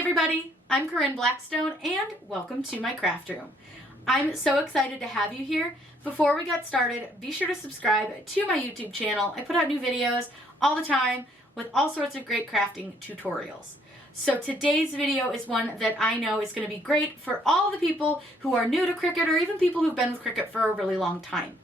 everybody, I'm Corinne Blackstone and welcome to my craft room. I'm so excited to have you here. Before we get started, be sure to subscribe to my YouTube channel. I put out new videos all the time with all sorts of great crafting tutorials. So today's video is one that I know is going to be great for all the people who are new to Cricut or even people who've been with Cricut for a really long time.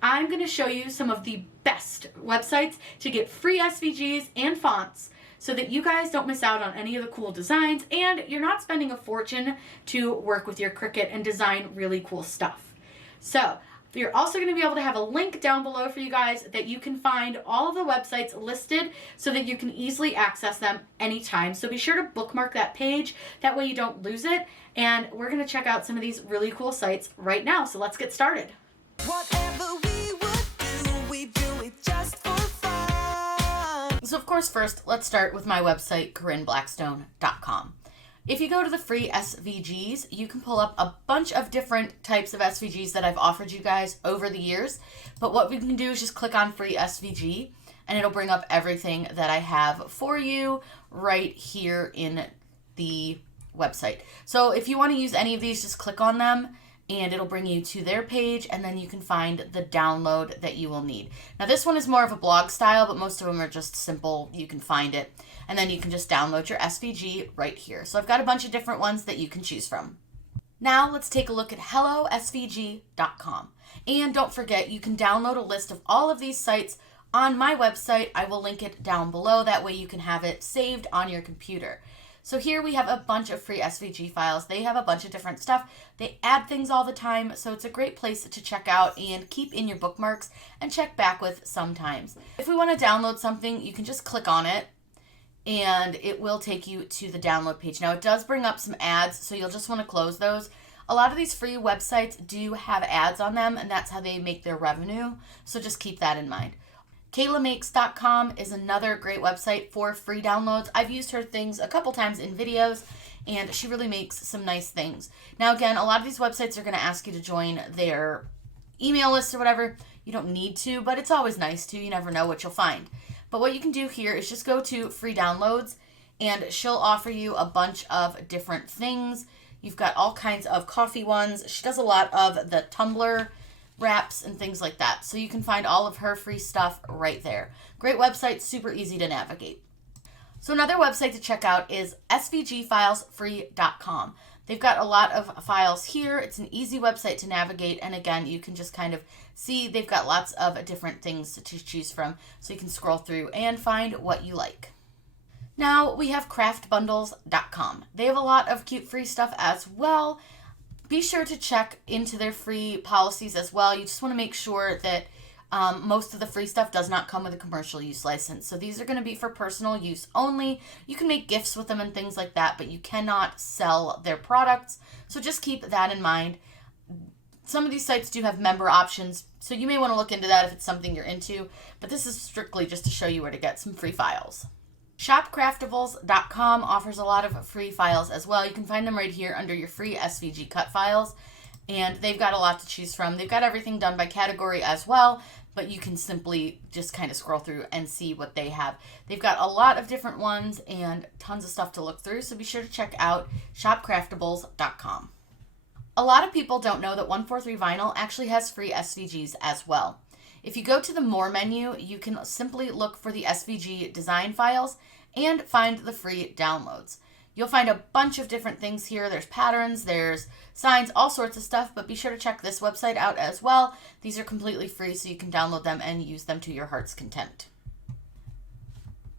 I'm going to show you some of the best websites to get free SVGs and fonts so that you guys don't miss out on any of the cool designs and you're not spending a fortune to work with your Cricut and design really cool stuff. So you're also going to be able to have a link down below for you guys that you can find all of the websites listed so that you can easily access them anytime. So be sure to bookmark that page. That way you don't lose it. And we're going to check out some of these really cool sites right now. So let's get started. Whatever we would do, we do it just for fun. So of course, first, let's start with my website, CorinneBlackstone.com. If you go to the free SVGs, you can pull up a bunch of different types of SVGs that I've offered you guys over the years. But what we can do is just click on free SVG and it'll bring up everything that I have for you right here in the website. So if you want to use any of these, just click on them and it'll bring you to their page, and then you can find the download that you will need. Now this one is more of a blog style, but most of them are just simple. You can find it, and then you can just download your SVG right here. So I've got a bunch of different ones that you can choose from. Now let's take a look at hellosvg.com. And don't forget, you can download a list of all of these sites on my website. I will link it down below. That way you can have it saved on your computer. So here we have a bunch of free SVG files. They have a bunch of different stuff. They add things all the time, so it's a great place to check out and keep in your bookmarks and check back with sometimes. If we want to download something, you can just click on it and it will take you to the download page. Now it does bring up some ads, so you'll just want to close those. A lot of these free websites do have ads on them, and that's how they make their revenue, so just keep that in mind. KaylaMakes.com is another great website for free downloads. I've used her things a couple times in videos, and she really makes some nice things. Now again, a lot of these websites are going to ask you to join their email list or whatever. You don't need to, but it's always nice to. You never know what you'll find. But what you can do here is just go to free downloads, and she'll offer you a bunch of different things. You've got all kinds of coffee ones. She does a lot of the tumbler wraps and things like that. So you can find all of her free stuff right there. Great website, super easy to navigate. So another website to check out is SVGfilesfree.com. They've got a lot of files here. It's an easy website to navigate, and again, you can just kind of see they've got lots of different things to choose from, so you can scroll through and find what you like. Now we have Craftbundles.com. They have a lot of cute free stuff as well. Be sure to check into their free policies as well. You just want to make sure that most of the free stuff does not come with a commercial use license. So these are going to be for personal use only. You can make gifts with them and things like that, but you cannot sell their products. So just keep that in mind. Some of these sites do have member options, so you may want to look into that if it's something you're into, but this is strictly just to show you where to get some free files. Shopcraftables.com offers a lot of free files as well. You can find them right here under your free SVG cut files, and they've got a lot to choose from. They've got everything done by category as well, but you can simply just kind of scroll through and see what they have. They've got a lot of different ones and tons of stuff to look through, so be sure to check out shopcraftables.com. A lot of people don't know that 143 Vinyl actually has free SVGs as well. If you go to the More menu, you can simply look for the SVG design files and find the free downloads. You'll find a bunch of different things here. There's patterns, there's signs, all sorts of stuff, but be sure to check this website out as well. These are completely free, so you can download them and use them to your heart's content.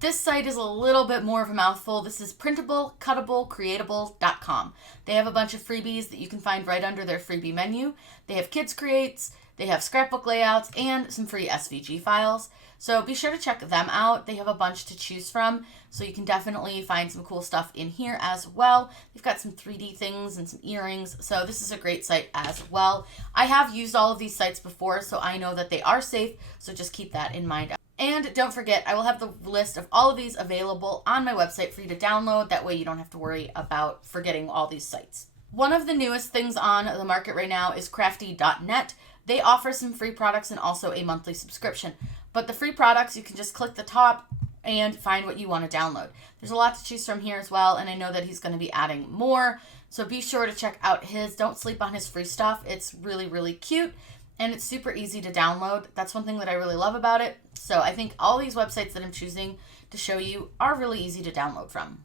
This site is a little bit more of a mouthful. This is Printablecutablecreatable Com. They have a bunch of freebies that you can find right under their freebie menu. They have kids creates, they have scrapbook layouts, and some free SVG files. So be sure to check them out. They have a bunch to choose from, so you can definitely find some cool stuff in here as well. They've got some 3D things and some earrings, so this is a great site as well. I have used all of these sites before, so I know that they are safe, so just keep that in mind. And don't forget, I will have the list of all of these available on my website for you to download. That way you don't have to worry about forgetting all these sites. One of the newest things on the market right now is Crafty Net. They offer some free products and also a monthly subscription. But the free products, you can just click the top and find what you want to download. There's a lot to choose from here as well, and I know that he's going to be adding more, so be sure to check out his. Don't sleep on his free stuff. It's really, really cute, and it's super easy to download. That's one thing that I really love about it. So I think all these websites that I'm choosing to show you are really easy to download from.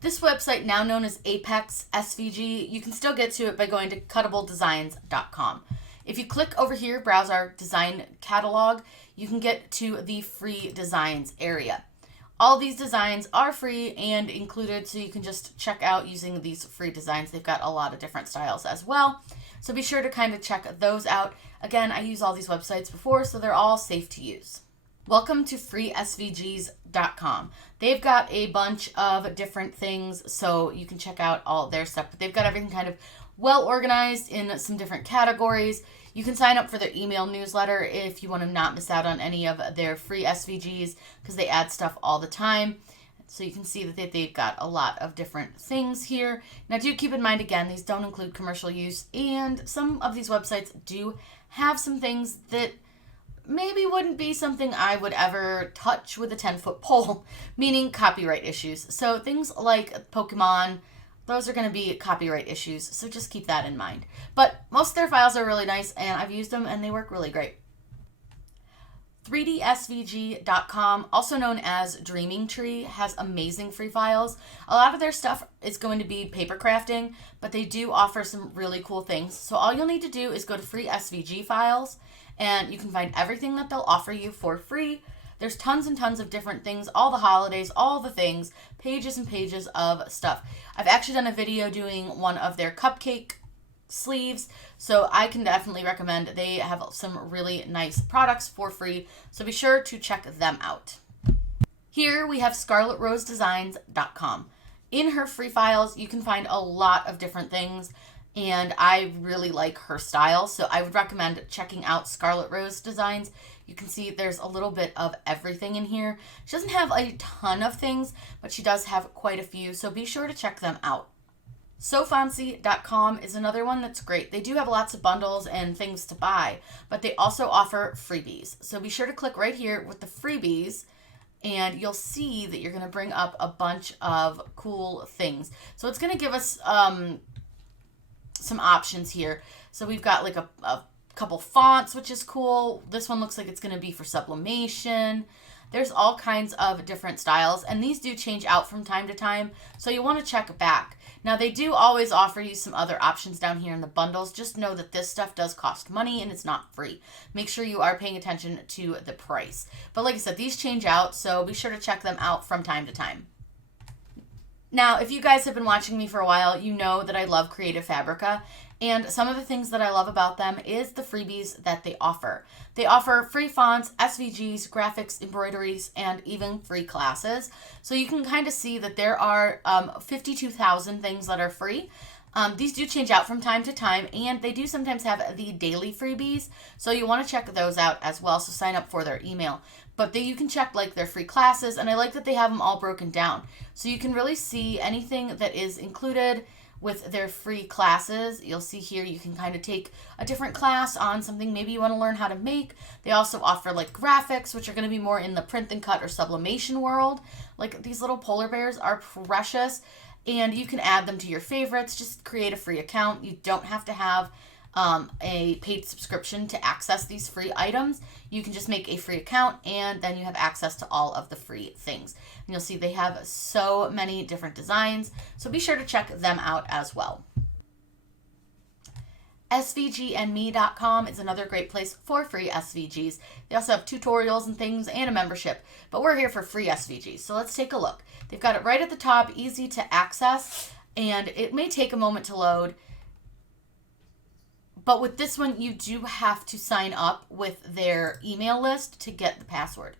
This website, now known as Apex SVG, you can still get to it by going to cutabledesigns.com. If you click over here, browse our design catalog, you can get to the free designs area. All these designs are free and included, so you can just check out using these free designs. They've got a lot of different styles as well, so be sure to kind of check those out. Again, I use all these websites before, so they're all safe to use. Welcome to freesvgs.com. They've got a bunch of different things, so you can check out all their stuff, but they've got everything kind of well organized in some different categories. You can sign up for their email newsletter if you want to not miss out on any of their free SVGs, because they add stuff all the time. So you can see that they've got a lot of different things here. Now do keep in mind, again, these don't include commercial use, and some of these websites do have some things that maybe wouldn't be something I would ever touch with a 10-foot pole, meaning copyright issues. So things like Pokemon, those are going to be copyright issues, so just keep that in mind. But most of their files are really nice, and I've used them, and they work really great. 3dsvg.com, also known as Dreamingtree, has amazing free files. A lot of their stuff is going to be paper crafting, but they do offer some really cool things. So all you'll need to do is go to free SVG files, and you can find everything that they'll offer you for free. There's tons and tons of different things, all the holidays, all the things, pages and pages of stuff. I've actually done a video doing one of their cupcake sleeves, so I can definitely recommend. They have some really nice products for free, so be sure to check them out. Here we have scarletrosedesigns.com. In her free files, you can find a lot of different things, and I really like her style, so I would recommend checking out Scarlet Rose Designs. You can see there's a little bit of everything in here. She doesn't have a ton of things, but she does have quite a few, so be sure to check them out. Sofoncy.com is another one that's great. They do have lots of bundles and things to buy, but they also offer freebies. So be sure to click right here with the freebies, and you'll see that you're going to bring up a bunch of cool things. So it's going to give us some options here. So we've got like a couple fonts, which is cool. This one looks like it's going to be for sublimation. There's all kinds of different styles, and these do change out from time to time, so you want to check back. Now, they do always offer you some other options down here in the bundles. Just know that this stuff does cost money, and it's not free. Make sure you are paying attention to the price. But like I said, these change out, so be sure to check them out from time to time. Now, if you guys have been watching me for a while, you know that I love Creative Fabrica, and some of the things that I love about them is the freebies that they offer. They offer free fonts, SVGs, graphics, embroideries, and even free classes. So you can kind of see that there are 52,000 things that are free. These do change out from time to time, and they do sometimes have the daily freebies, so you want to check those out as well, so sign up for their email. But you can check like their free classes, and I like that they have them all broken down. So you can really see anything that is included with their free classes. You'll see here you can kind of take a different class on something maybe you want to learn how to make. They also offer like graphics, which are going to be more in the print and cut or sublimation world. Like these little polar bears are precious, and you can add them to your favorites. Just create a free account. You don't have to have a paid subscription to access these free items. You can just make a free account, and then you have access to all of the free things. And you'll see they have so many different designs, so be sure to check them out as well. Svgnm.com is another great place for free SVGs. They also have tutorials and things and a membership, but we're here for free SVGs, so let's take a look. They've got it right at the top, easy to access, and it may take a moment to load. But with this one, you do have to sign up with their email list to get the password.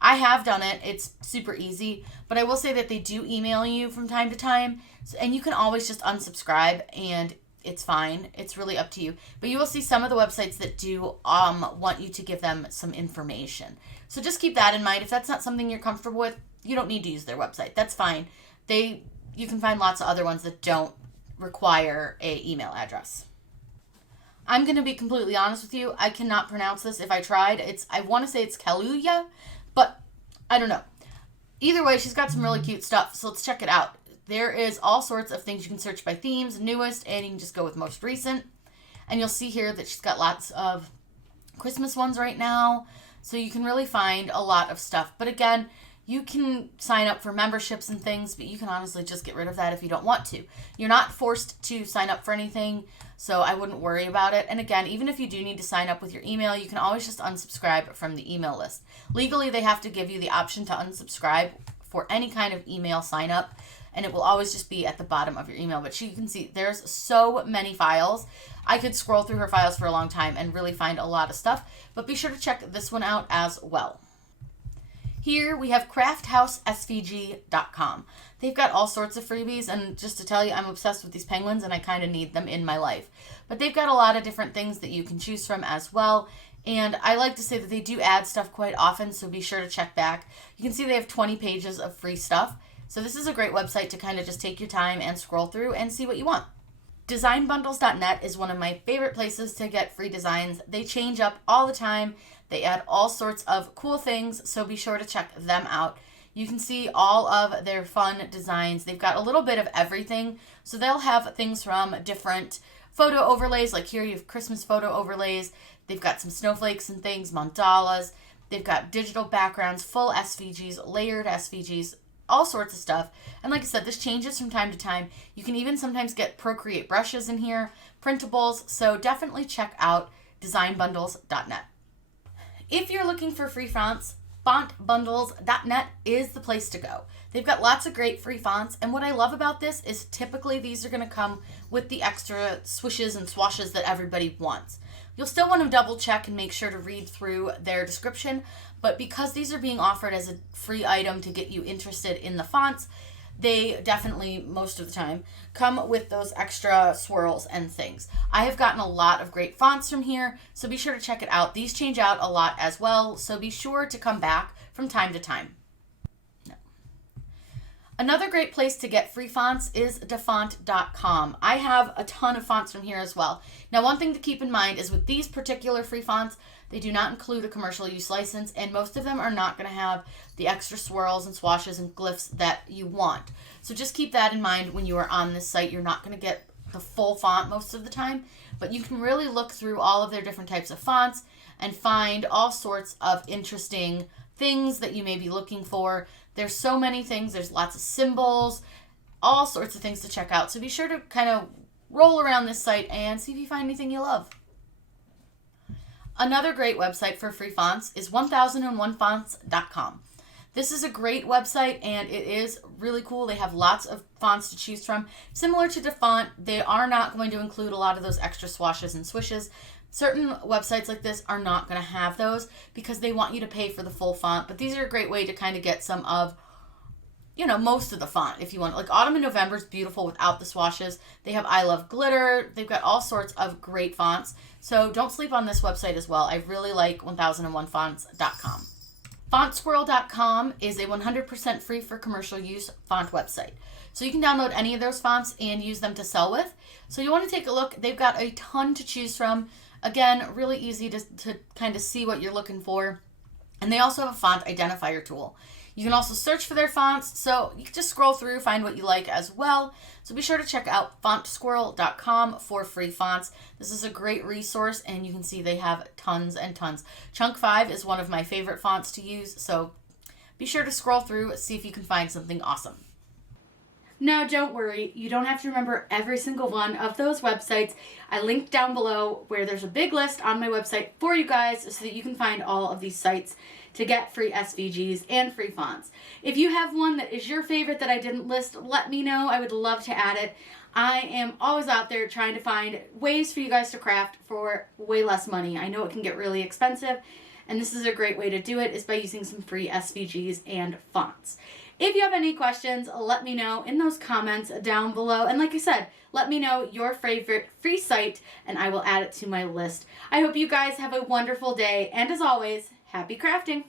I have done it. It's super easy. But I will say that they do email you from time to time. And you can always just unsubscribe, and it's fine. It's really up to you. But you will see some of the websites that do want you to give them some information. So just keep that in mind. If that's not something you're comfortable with, you don't need to use their website. That's fine. You can find lots of other ones that don't require an email address. I'm going to be completely honest with you. I cannot pronounce this if I tried. I want to say it's Kaluuya, but I don't know. Either way, she's got some really cute stuff, so let's check it out. There is all sorts of things you can search by themes, newest, and you can just go with most recent. And you'll see here that she's got lots of Christmas ones right now, so you can really find a lot of stuff. But again, you can sign up for memberships and things, but you can honestly just get rid of that if you don't want to. You're not forced to sign up for anything, so I wouldn't worry about it. And again, even if you do need to sign up with your email, you can always just unsubscribe from the email list. Legally, they have to give you the option to unsubscribe for any kind of email sign up, and it will always just be at the bottom of your email. But you can see there's so many files. I could scroll through her files for a long time and really find a lot of stuff, but be sure to check this one out as well. Here we have SVG.com. They've got all sorts of freebies, and just to tell you, I'm obsessed with these penguins and I kind of need them in my life. But they've got a lot of different things that you can choose from as well. And I like to say that they do add stuff quite often, so be sure to check back. You can see they have 20 pages of free stuff. So this is a great website to kind of just take your time and scroll through and see what you want. Designbundles.net is one of my favorite places to get free designs. They change up all the time. They add all sorts of cool things, so be sure to check them out. You can see all of their fun designs. They've got a little bit of everything. So they'll have things from different photo overlays, like here you have Christmas photo overlays. They've got some snowflakes and things, mandalas. They've got digital backgrounds, full SVGs, layered SVGs, all sorts of stuff. And like I said, this changes from time to time. You can even sometimes get Procreate brushes in here, printables. So definitely check out Designbundles.net. If you're looking for free fonts, Fontbundles.net is the place to go. They've got lots of great free fonts, and what I love about this is typically these are going to come with the extra swishes and swashes that everybody wants. You'll still want to double check and make sure to read through their description, but because these are being offered as a free item to get you interested in the fonts, they definitely, most of the time, come with those extra swirls and things. I have gotten a lot of great fonts from here, so be sure to check it out. These change out a lot as well, so be sure to come back from time to time. Another great place to get free fonts is Dafont Com. I have a ton of fonts from here as well. Now, one thing to keep in mind is with these particular free fonts, they do not include a commercial use license, and most of them are not going to have the extra swirls and swashes and glyphs that you want. So just keep that in mind when you are on this site. You're not going to get the full font most of the time, but you can really look through all of their different types of fonts and find all sorts of interesting things that you may be looking for. There's so many things. There's lots of symbols, all sorts of things to check out. So be sure to kind of roll around this site and see if you find anything you love. Another great website for free fonts is 1001fonts.com. This is a great website and it is really cool. They have lots of fonts to choose from. Similar to Dafont, they are not going to include a lot of those extra swashes and swishes. Certain websites like this are not going to have those because they want you to pay for the full font, but these are a great way to kind of get some of, most of the font if you want. Like Autumn and November is beautiful without the swashes. They have I Love Glitter. They've got all sorts of great fonts. So don't sleep on this website as well. I really like 1001fonts.com. Fontswirl.com is a 100% free for commercial use font website. So you can download any of those fonts and use them to sell with. So you want to take a look. They've got a ton to choose from. Again, really easy to kind of see what you're looking for. And they also have a font identifier tool. You can also search for their fonts, so you can just scroll through, find what you like as well. So be sure to check out fontswirl.com for free fonts. This is a great resource, and you can see they have tons and tons. Chunk 5 is one of my favorite fonts to use, so be sure to scroll through, see if you can find something awesome. Now, don't worry, you don't have to remember every single one of those websites. I linked down below where there's a big list on my website for you guys so that you can find all of these sites to get free SVGs and free fonts. If you have one that is your favorite that I didn't list, let me know. I would love to add it. I am always out there trying to find ways for you guys to craft for way less money. I know it can get really expensive, and this is a great way to do it is by using some free SVGs and fonts. If you have any questions, let me know in those comments down below. And like I said, let me know your favorite free site and I will add it to my list. I hope you guys have a wonderful day. And as always, happy crafting.